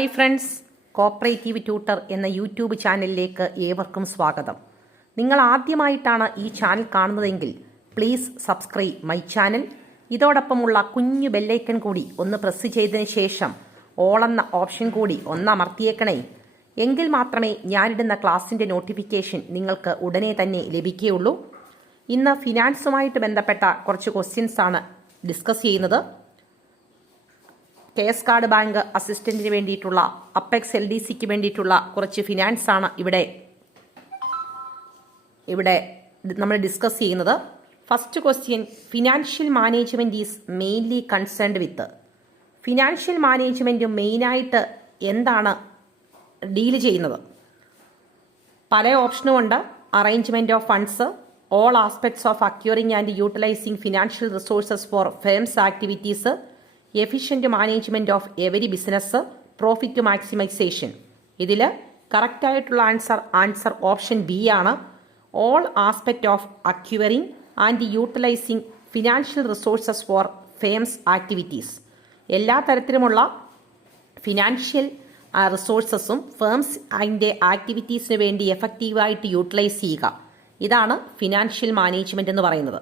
Hi friends, cooperative tutor എന്ന YouTube ചാനലിലേക്ക് ഏവർക്കും സ്വാഗതം. നിങ്ങൾ ആദ്യമായിട്ടാണ് ഈ ചാനൽ കാണുന്നതെങ്കിൽ പ്ലീസ് സബ്സ്ക്രൈബ് മൈ ചാനൽ. ഇതോടൊപ്പമുള്ള കുഞ്ഞു ബെല്ലൈക്കൺ കൂടി ഒന്ന് പ്രസ് ചെയ്തതിന് ശേഷം ഓൾ എന്ന ഓപ്ഷൻ കൂടി ഒന്ന് അമർത്തിയേക്കണേ. എങ്കിൽ മാത്രമേ ഞാനിടുന്ന ക്ലാസ്സിൻ്റെ നോട്ടിഫിക്കേഷൻ നിങ്ങൾക്ക് ഉടനെ തന്നെ ലഭിക്കുകയുള്ളൂ. ഇന്ന് ഫിനാൻസുമായിട്ട് ബന്ധപ്പെട്ട കുറച്ച് ക്വസ്റ്റ്യൻസ് ആണ് ഡിസ്കസ് ചെയ്യുന്നത്. KS കാർഡ് ബാങ്ക് അസിസ്റ്റന്റിന് വേണ്ടിയിട്ടുള്ള അപ്പെക്സ് LDCക്ക് വേണ്ടിയിട്ടുള്ള കുറച്ച് ഫിനാൻസ് ആണ് ഇവിടെ നമ്മൾ ഡിസ്കസ് ചെയ്യുന്നത്. First question, financial management is mainly concerned with. Financial management മെയിനായിട്ട് എന്താണ് ഡീൽ ചെയ്യുന്നത്? പല ഓപ്ഷനുമുണ്ട്. Arrangement of funds, all aspects of acquiring and utilising financial resources for firms activities, efficient management of every business, profit maximisation. ഇതിൽ കറക്റ്റായിട്ടുള്ള answer option B ആണ്. All aspect of acquiring and utilising financial resources for firms activities. എല്ലാ തരത്തിലുമുള്ള financial റിസോഴ്സസും firms അതിൻ്റെ ആക്ടിവിറ്റീസിന് വേണ്ടി എഫക്റ്റീവായിട്ട് utilise ചെയ്യുക. ഇതാണ് ഫിനാൻഷ്യൽ മാനേജ്മെന്റ് എന്ന് പറയുന്നത്.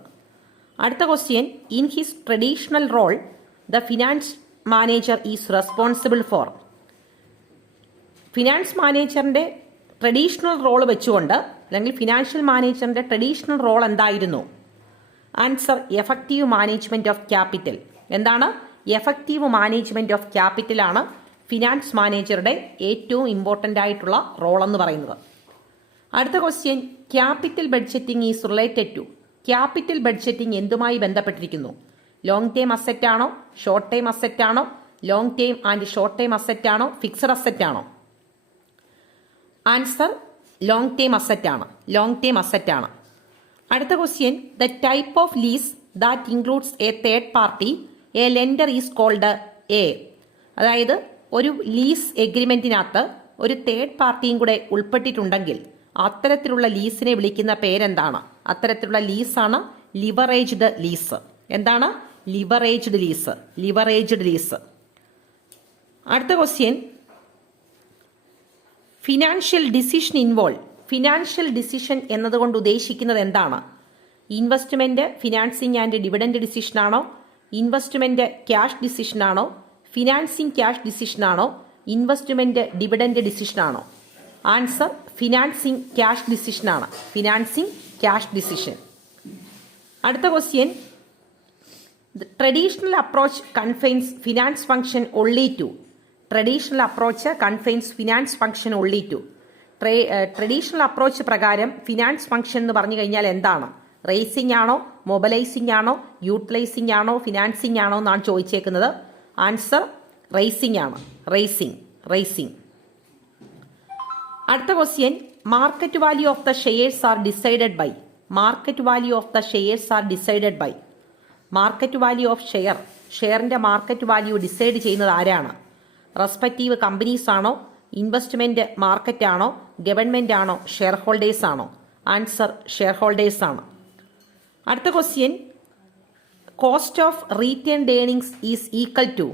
അടുത്ത question, in his traditional role the finance manager is responsible for. Finance മാനേജറിൻ്റെ ട്രഡീഷണൽ റോൾ വെച്ചുകൊണ്ട് അല്ലെങ്കിൽ ഫിനാൻഷ്യൽ മാനേജറിൻ്റെ ട്രഡീഷണൽ റോൾ എന്തായിരുന്നു? Answer effective management of capital. എന്താണ്? എഫക്റ്റീവ് മാനേജ്മെന്റ് ഓഫ് ക്യാപിറ്റലാണ് ഫിനാൻസ് മാനേജറുടെ ഏറ്റവും ഇമ്പോർട്ടൻ്റ് ആയിട്ടുള്ള റോൾ എന്ന് പറയുന്നത്. അടുത്ത question, capital budgeting is related to. Capital budgeting എന്തുമായി ബന്ധപ്പെട്ടിരിക്കുന്നു? ലോങ് ടൈം അസറ്റ് ആണോ, ഷോർട്ട് ടൈം അസറ്റ് ആണോ, long time and short time asset ആണോ, ഫിക്സഡ് അസറ്റ് ആണോ? ആൻസർ ലോങ് ടൈം അസറ്റ് ആണ്. ലോങ് ടൈം അസറ്റ് ആണ്. അടുത്ത question, the type of lease that includes a third party a lender is called a. അതായത് ഒരു lease എഗ്രിമെന്റിനകത്ത് ഒരു third പാർട്ടിയും കൂടെ ഉൾപ്പെട്ടിട്ടുണ്ടെങ്കിൽ അത്തരത്തിലുള്ള ലീസിനെ വിളിക്കുന്ന പേരെന്താണ്? അത്തരത്തിലുള്ള ലീസാണ് ലിവറേജ്ഡ് ലീസ്. എന്താണ്? Leveraged lease. Leveraged lease. അടുത്ത question, financial decision involve. Financial decision എന്നതുകൊണ്ട് ഉദ്ദേശിക്കുന്നത് എന്താണ്? Investment financing and dividend decision ആണോ, ഇൻവെസ്റ്റ്മെന്റ് ക്യാഷ് ഡിസിഷൻ ആണോ, ഫിനാൻസിങ് ക്യാഷ് ഡിസിഷൻ ആണോ, ഇൻവെസ്റ്റ്മെന്റ് ഡിവിഡൻഡ് ഡിസിഷൻ ആണോ? ആൻസർ ഫിനാൻസിങ് ക്യാഷ് ഡിസിഷൻ ആണ്. Financing cash decision. അടുത്ത question, traditional approach confines finance function only to. Traditional approach confines finance function only to. Traditional approach പ്രകാരം finance function എന്ന് പറഞ്ഞു കഴിഞ്ഞാൽ എന്താണ്? Racing ആണോ, മൊബിലൈസിംഗ് ആണോ, യൂട്ടിലൈസിംഗ് ആണോ, ഫിനാൻസിംഗ് ആണോ എന്നാണ് ചോദിച്ചേക്കുന്നത്. ആൻസർ റേസിംഗ് ആണ്. റേസിംഗ്. അടുത്ത question, market value of the shares are decided by. Market value of the shares are decided by. Market value of ഷെയറിന്റെ മാർക്കറ്റ് വാല്യൂ ഡിസൈഡ് ചെയ്യുന്നത് ആരാണ്? റെസ്പെക്റ്റീവ് കമ്പനീസ് ആണോ, ഇൻവെസ്റ്റ്മെന്റ് മാർക്കറ്റ് ആണോ, ഗവൺമെന്റ് ആണോ, shareholders ആണോ? Answer shareholders ആണ്. അടുത്ത question, cost of retained earnings is equal to.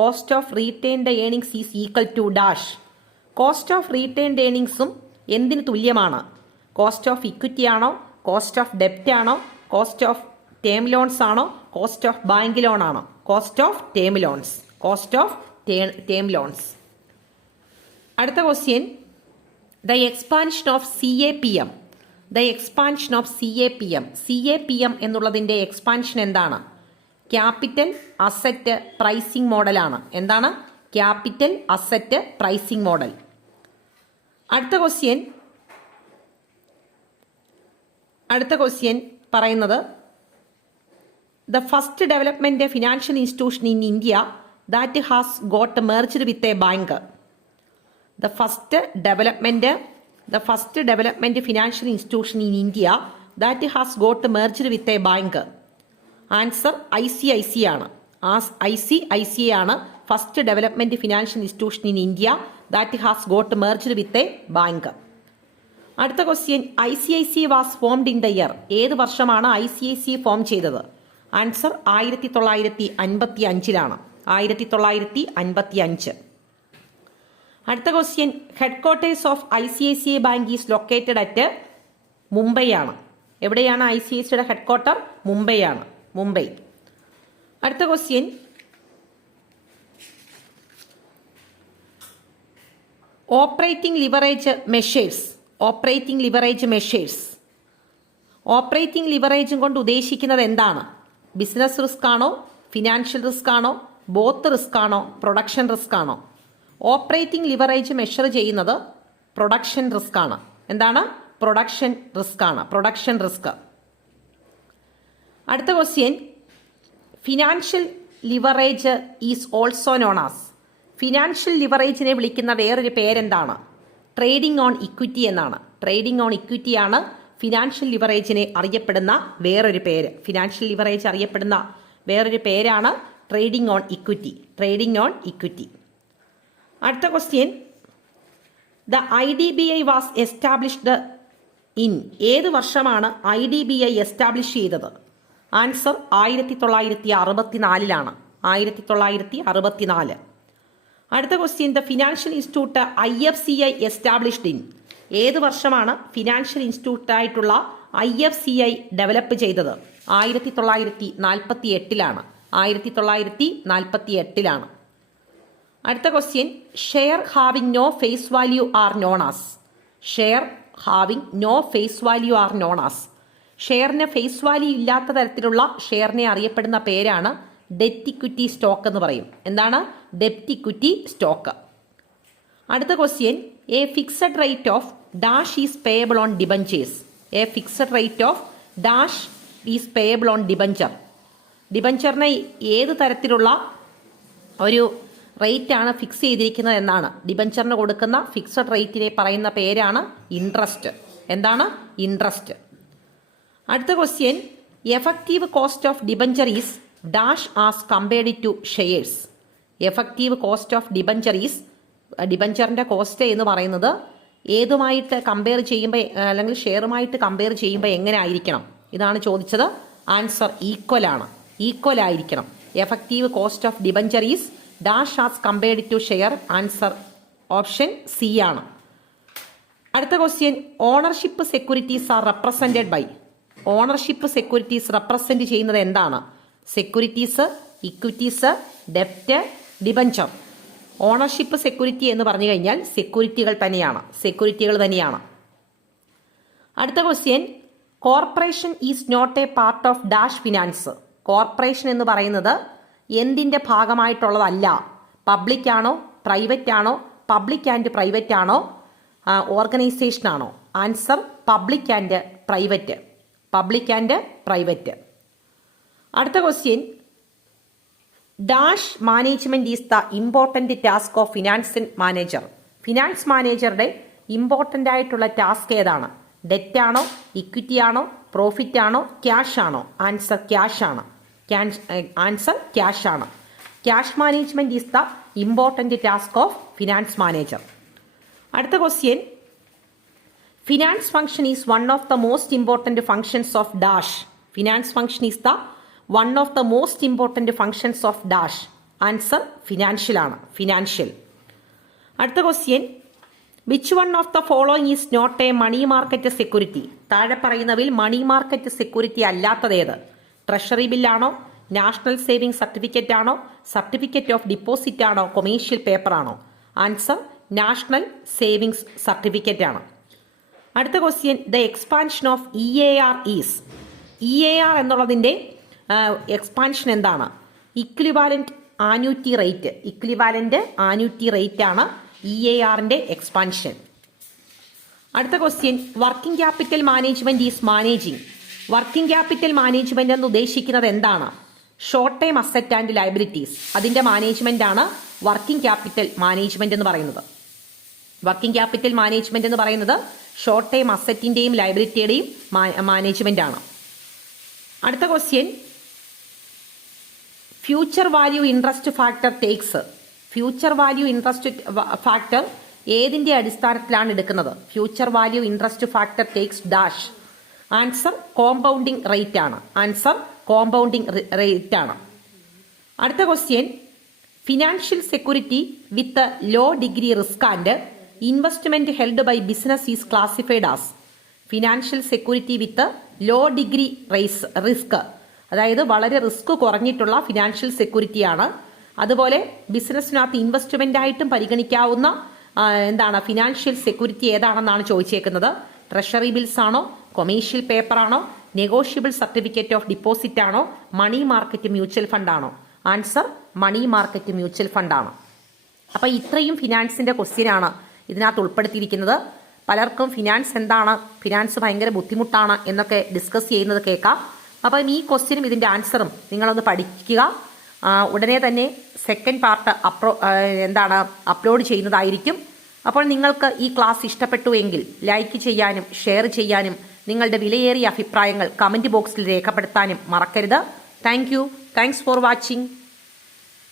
Cost of retained earnings is equal to dash. Cost of retained ഏർണിംഗ്സും എന്തിന് തുല്യമാണ്? കോസ്റ്റ് ഓഫ് ഇക്വിറ്റി ആണോ, കോസ്റ്റ് ഓഫ് ഡെപ്റ്റ് ആണോ, കോസ്റ്റ് ഓഫ് ടേം ലോൺസ് ആണോ, cost of bank loan ആണോ? Cost of term loans. Cost of term loans. അടുത്ത question, the expansion of CAPM. The expansion of CAPM. CAPM എന്നുള്ളതിന്റെ expansion എന്താണ്? Capital asset pricing മോഡലാണ്. എന്താണ്? Capital asset pricing model. അടുത്ത question പറയുന്നത്, the first development financial institution in India that has got merged with a bank. The first development financial institution in India that has got merged with a bank. Answer ICIC ആണ്. ICICI ആണ് first development financial institution in India that has got merged with a bank. അടുത്ത question, ICICI was formed in the year. ഏത് വർഷമാണ് ICICI form ചെയ്തത്? Answer 1955. 1955. അടുത്ത question, headquarters of ICICI bank is located at Mumbai ആണ്. എവിടെയാണ് ICICIയുടെ ഹെഡ്ക്വാർട്ടർ? മുംബൈ ആണ്, മുംബൈ. അടുത്ത question, operating leverage measures. Operating leverage measures. Operating ലിവറേജും കൊണ്ട് ഉദ്ദേശിക്കുന്നത് എന്താണ്? ബിസിനസ് റിസ്ക് ആണോ, ഫിനാൻഷ്യൽ റിസ്ക് ആണോ, ബോത്ത് റിസ്ക് ആണോ, പ്രൊഡക്ഷൻ റിസ്ക് ആണോ? ഓപ്പറേറ്റിംഗ് ലിവറേജ് മെഷർ ചെയ്യുന്നത് പ്രൊഡക്ഷൻ റിസ്ക് ആണ്. എന്താണ്? പ്രൊഡക്ഷൻ റിസ്ക് ആണ്, പ്രൊഡക്ഷൻ റിസ്ക്. അടുത്ത question, financial leverage is also known as. Financial ലിവറേജിനെ വിളിക്കുന്ന വേറൊരു പേരെന്താണ്? ട്രേഡിംഗ് ഓൺ ഇക്വിറ്റി എന്നാണ്. ട്രേഡിംഗ് ഓൺ ഇക്വിറ്റി ആണ് ഫിനാൻഷ്യൽ ലിവറേജിനെ അറിയപ്പെടുന്ന വേറൊരു പേര്. ഫിനാൻഷ്യൽ ലിവറേജ് അറിയപ്പെടുന്ന വേറൊരു പേരാണ് trading on equity. Trading on equity. അടുത്ത question, the IDBI was established in. ഏത് വർഷമാണ് IDBI എസ്റ്റാബ്ലിഷ് ചെയ്തത്? ആൻസർ 1964. 1964. അടുത്ത question, the financial institute IFCI established in. ഏത് വർഷമാണ് ഫിനാൻഷ്യൽ ഇൻസ്റ്റിറ്റ്യൂട്ട് ആയിട്ടുള്ള IFCI ഡെവലപ്പ് ചെയ്തത്? 1948. 1948. അടുത്ത question, share having no face value are known as. Share having no face value are known as. ഷെയറിന് face value ഇല്ലാത്ത തരത്തിലുള്ള ഷെയറിനെ അറിയപ്പെടുന്ന പേരാണ് ഡെറ്റ് ഇക്വിറ്റി സ്റ്റോക്ക് എന്ന് പറയും. എന്താണ്? Debt equity stock. അടുത്ത question, a fixed rate of dash is payable on debentures. A fixed rate of dash is payable on debenture. ഡിബഞ്ചറിനെ ഏത് തരത്തിലുള്ള ഒരു റേറ്റ് ആണ് ഫിക്സ് ചെയ്തിരിക്കുന്നത് എന്നാണ്. ഡിബഞ്ചറിന് കൊടുക്കുന്ന ഫിക്സഡ് റേറ്റിനെ പറയുന്ന പേരാണ് ഇൻട്രസ്റ്റ്. എന്താണ്? ഇൻട്രസ്റ്റ്. അടുത്ത question, effective cost of debenture is dash as compared to shares. Effective cost of debenture is, ഡിബഞ്ചറിന്റെ കോസ്റ്റ് എന്ന് പറയുന്നത് ഏതുമായിട്ട് കമ്പയർ ചെയ്യുമ്പോൾ, അല്ലെങ്കിൽ ഷെയറുമായിട്ട് കമ്പയർ ചെയ്യുമ്പോൾ എങ്ങനെ ആയിരിക്കണം? ഇതാണ് ചോദിച്ചത്. ആൻസർ ഈക്വൽ ആണ്, ഈക്വൽ ആയിരിക്കണം. Effective cost of debenture is dash as compared to share. Answer option C ആണ്. അടുത്ത question, ownership securities are represented by. Ownership securities represent ചെയ്യുന്നത് എന്താണ്? സെക്യൂരിറ്റീസ്, ഇക്വിറ്റീസ്, ഡെപ്റ്റ്, ഡിബഞ്ചർ. ഓണർഷിപ്പ് സെക്യൂരിറ്റി എന്ന് പറഞ്ഞു കഴിഞ്ഞാൽ സെക്യൂരിറ്റികൾ തന്നെയാണ്, സെക്യൂരിറ്റികൾ തന്നെയാണ്. അടുത്ത question, corporation is not a part of dash finance. Corporation എന്ന് പറയുന്നത് എന്തിൻ്റെ ഭാഗമായിട്ടുള്ളതല്ല? പബ്ലിക് ആണോ, പ്രൈവറ്റ് ആണോ, പബ്ലിക് ആൻഡ് പ്രൈവറ്റ് ആണോ, ഓർഗനൈസേഷൻ ആണോ? Answer public and private. Public and private. അടുത്ത question, dash management is the important task of finance manager. Finance മാനേജറുടെ ഇമ്പോർട്ടൻ്റ് ആയിട്ടുള്ള ടാസ്ക് ഏതാണ്? ഡെറ്റ് ആണോ, ഇക്വിറ്റി ആണോ, പ്രോഫിറ്റ് ആണോ, ക്യാഷ് ആണോ? ആൻസർ ക്യാഷ് ആണ്. ആൻസർ ക്യാഷ് ആണ്. Cash management is the important task of finance manager. അടുത്ത question, finance function is one of the most important functions of dash. Finance function is the one of the most important functions of dash. Answer financial ആണ്, financial. അടുത്ത question, which one of the following is not a money market security. താഴെ പറയുന്നവയിൽ money market security അല്ലാത്തതേത്? Treasury ബില്ലാണോ, national saving certificate ആണോ, certificate of deposit ആണോ, commercial paper ആണോ? Answer national savings certificate ആണ്. അടുത്ത question, the expansion of EAR is. EAR എന്നുള്ളതിൻ്റെ എക്സ്പാൻഷൻ എന്താണ്? Equivalent annuity rate. Equivalent annuity rate ആണ് EARന്റെ എക്സ്പാൻഷൻ. അടുത്ത question, working capital management is managing. Working capital management എന്ന് ഉദ്ദേശിക്കുന്നത് എന്താണ്? Short time asset and liabilities, അതിന്റെ മാനേജ്മെന്റ് ആണ് വർക്കിംഗ് ക്യാപിറ്റൽ മാനേജ്മെന്റ് എന്ന് പറയുന്നത്. വർക്കിംഗ് ക്യാപിറ്റൽ മാനേജ്മെന്റ് എന്ന് പറയുന്നത് ഷോർട്ട് ടൈം അസറ്റിന്റെയും ലയബിലിറ്റിയുടെയും മാനേജ്മെന്റ് ആണ്. അടുത്ത question, future value interest factor takes. Future value interest factor ഏതിന്റെ അടിസ്ഥാനത്തിലാണ് എടുക്കുന്നത്? Future value interest factor takes dash. Answer compounding rate ആണ്. ആൻസർ കോമ്പൗണ്ടിങ് റേറ്റ് ആണ്. അടുത്ത question, financial security with low degree risk and investment held by business is classified as. Financial security with low degree risk, അതായത് വളരെ risk കുറഞ്ഞിട്ടുള്ള financial സെക്യൂരിറ്റിയാണ്. അതുപോലെ ബിസിനസ്സിനകത്ത് investment ആയിട്ടും പരിഗണിക്കാവുന്ന financial security ഏതാണെന്നാണ് ചോദിച്ചേക്കുന്നത്. ട്രഷറി ബിൽസ് ആണോ, കൊമേഴ്ഷ്യൽ പേപ്പർ ആണോ, നെഗോഷ്യബിൾ സർട്ടിഫിക്കറ്റ് ഓഫ് ഡിപ്പോസിറ്റ് ആണോ, മണി മാർക്കറ്റ് മ്യൂച്വൽ ഫണ്ട് ആണോ? Answer money market mutual fund ആണ്. അപ്പൊ ഇത്രയും ഫിനാൻസിന്റെ ക്വസ്റ്റ്യൻ ആണ് ഇതിനകത്ത് ഉൾപ്പെടുത്തിയിരിക്കുന്നത്. പലർക്കും ഫിനാൻസ് എന്താണ്, ഫിനാൻസ് ഭയങ്കര ബുദ്ധിമുട്ടാണ് എന്നൊക്കെ ഡിസ്കസ് ചെയ്യുന്നത് കേൾക്കാം. അപ്പം ഈ ക്വസ്റ്റ്യനും ഇതിന്റെ ആൻസറും നിങ്ങളൊന്ന് പഠിക്കുക. ഉടനെ തന്നെ സെക്കൻഡ് പാർട്ട് അപ്ലോഡ് ചെയ്യുന്നതായിരിക്കും. അപ്പോൾ നിങ്ങൾക്ക് ഈ ക്ലാസ് ഇഷ്ടപ്പെട്ടു എങ്കിൽ ലൈക്ക് ചെയ്യാനും ഷെയർ ചെയ്യാനും നിങ്ങളുടെ വിലയേറിയ അഭിപ്രായങ്ങൾ കമന്റ് ബോക്സിൽ രേഖപ്പെടുത്താനും മറക്കരുത്. Thanks for watching.